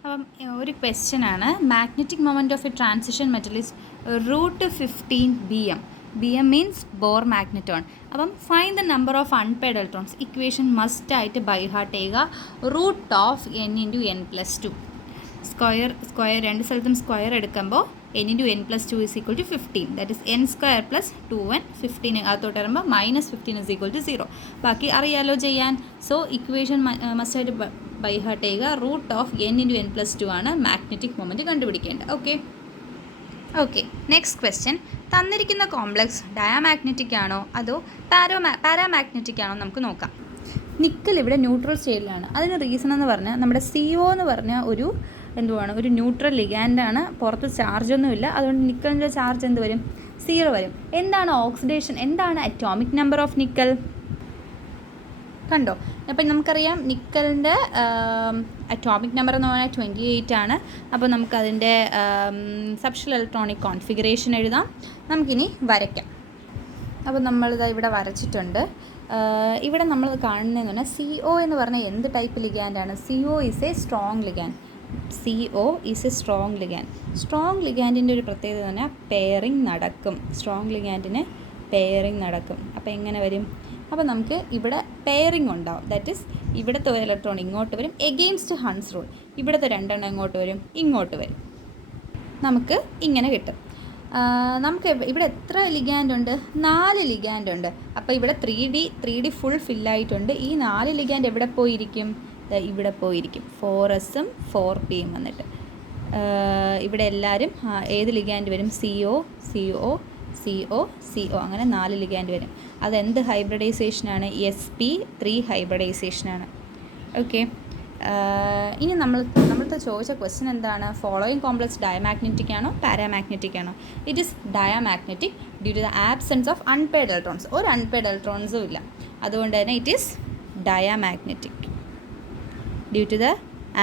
അപ്പം ഒരു ക്വസ്റ്റ്യൻ ആണ്, magnetic moment of a transition metal is √15 BM means Bohr magneton. അപ്പം find the number of unpaired electrons. Equation must ആയിട്ട് by heart ചെയ്യുക. √n × n+2 square രണ്ട് സ്ഥലത്തും square എടുക്കുമ്പോൾ n × n+2 = 15. That is n² + 2n. 15 അകത്തോട്ട് വരുമ്പോൾ -15 = 0. ബാക്കി അറിയാലോ ചെയ്യാൻ. സോ ഇക്വേഷൻ മസ്റ്റായിട്ട് ബൈ ഹാർട്ട് ചെയ്യുക. √n × n+2 ആണ് മാഗ്നറ്റിക് മൊമെൻറ്റ് കണ്ടുപിടിക്കേണ്ടത്. Okay next question. തന്നിരിക്കുന്ന കോംപ്ലക്സ് ഡയാമാഗ്നറ്റിക് ആണോ അതോ പാരാമാഗ്നറ്റിക് ആണോ നമുക്ക് നോക്കാം. നിക്കൽ ഇവിടെ ന്യൂട്രൽ സ്റ്റേറ്റിലാണ്. അതിന് റീസൺ എന്ന് പറഞ്ഞാൽ നമ്മുടെ CO എന്ന് പറഞ്ഞാൽ ഒരു ന്യൂട്രൽ ലിഗാൻഡാണ്. പുറത്ത് ചാർജൊന്നുമില്ല. അതുകൊണ്ട് നിക്കലിൻ്റെ ചാർജ് എന്ത് വരും? 0 വരും. എന്താണ് ഓക്സിഡേഷൻ? എന്താണ് അറ്റോമിക് നമ്പർ ഓഫ് നിക്കൽ? കണ്ടോ? അപ്പം നമുക്കറിയാം നിക്കലിൻ്റെ അറ്റോമിക് നമ്പർ എന്ന് പറഞ്ഞാൽ 28 ആണ്. അപ്പോൾ നമുക്കതിൻ്റെ സബ്ഷൽ ഇലക്ട്രോണിക് കോൺഫിഗറേഷൻ എഴുതാം. നമുക്കിനി വരയ്ക്കാം. അപ്പോൾ നമ്മളിത് ഇവിടെ വരച്ചിട്ടുണ്ട്. ഇവിടെ നമ്മൾ കാണുന്നതെന്ന് പറഞ്ഞാൽ CO എന്ന് പറഞ്ഞാൽ എന്ത് ടൈപ്പ് ലിഗാൻഡാണ്? CO is a strong ligand. Strong ലിഗാൻഡിൻ്റെ ഒരു പ്രത്യേകത എന്ന് പറഞ്ഞാൽ പെയറിങ് നടക്കും. സ്ട്രോങ് ലിഗാൻഡിന് പെയറിങ് നടക്കും. അപ്പോൾ എങ്ങനെ വരും? അപ്പോൾ നമുക്ക് ഇവിടെ പെയറിങ് ഉണ്ടാവും. ദാറ്റ് ഈസ് ഇവിടുത്തെ ഒരു ഇലക്ട്രോൺ ഇങ്ങോട്ട് വരും. എഗെയിൻസ്റ്റ് ഹൺസ് റൂൾ ഇവിടുത്തെ 2 എണ്ണം ഇങ്ങോട്ട് വരും, ഇങ്ങോട്ട് വരും. നമുക്ക് ഇങ്ങനെ കിട്ടും. നമുക്ക് ഇവിടെ എത്ര ലിഗാൻഡ് ഉണ്ട്? 4 ലിഗാൻഡ് ഉണ്ട്. അപ്പോൾ ഇവിടെ 3D ഫുൾ ഫില്ലായിട്ടുണ്ട്. ഈ 4 ലിഗാൻഡ് എവിടെ പോയിരിക്കും? ഇവിടെ പോയിരിക്കും. 4s ഉം 4pയും വന്നിട്ട് ഇവിടെ എല്ലാവരും ഏത് ലിഗാൻഡ് വരും? CO അങ്ങനെ 4 ലിഗാൻഡ് വരും. അതെന്ത് ഹൈബ്രിഡൈസേഷനാണ്? sp3 ഹൈബ്രിഡൈസേഷനാണ്. ഓക്കെ, ഇനി നമ്മൾക്ക് ചോദിച്ച ക്വസ്റ്റ്യൻ എന്താണ്? ഫോളോയിങ് കോംപ്ലക്സ് ഡയമാഗ്നറ്റിക് ആണോ പാരാമാഗ്നറ്റിക് ആണോ? It is diamagnetic due to the absence of unpaired electrons. ഒരു അൺപെയർഡ് ഇലക്ട്രോൺസും ഇല്ല. അതുകൊണ്ട് തന്നെ it is diamagnetic due to the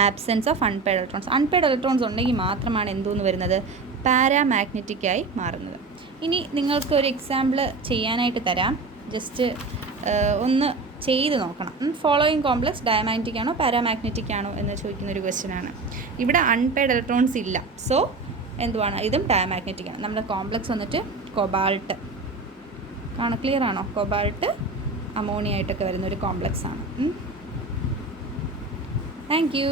absence of unpaired electrons. Unpaired electrons ഉണ്ടെങ്കിൽ മാത്രമാണ് എന്തോന്ന് വരുന്നത്? പാരാമാഗ്നറ്റിക്കായി മാറുന്നത്. ഇനി നിങ്ങൾക്ക് ഒരു എക്സാമ്പിൾ ചെയ്യാനായിട്ട് തരാം. ജസ്റ്റ് ഒന്ന് ചെയ്ത് നോക്കണം. ഫോളോയിങ് കോംപ്ലക്സ് ഡയമാഗ്നറ്റിക് ആണോ പാരാമാഗ്നറ്റിക് ആണോ എന്ന് ചോദിക്കുന്നൊരു ക്വസ്റ്റ്യനാണ്. ഇവിടെ അൺപെയർഡ് ഇലക്ട്രോൺസ് ഇല്ല. സോ എന്തുവാണ്? ഇതും ഡയമാഗ്നറ്റിക് ആണ്. നമ്മുടെ കോംപ്ലക്സ് വന്നിട്ട് കൊബാൾട്ട് ക്ലിയർ ആണോ? കൊബാൾട്ട് അമോണിയ ആയിട്ടൊക്കെ വരുന്ന ഒരു കോംപ്ലക്സ് ആണ്. Thank you.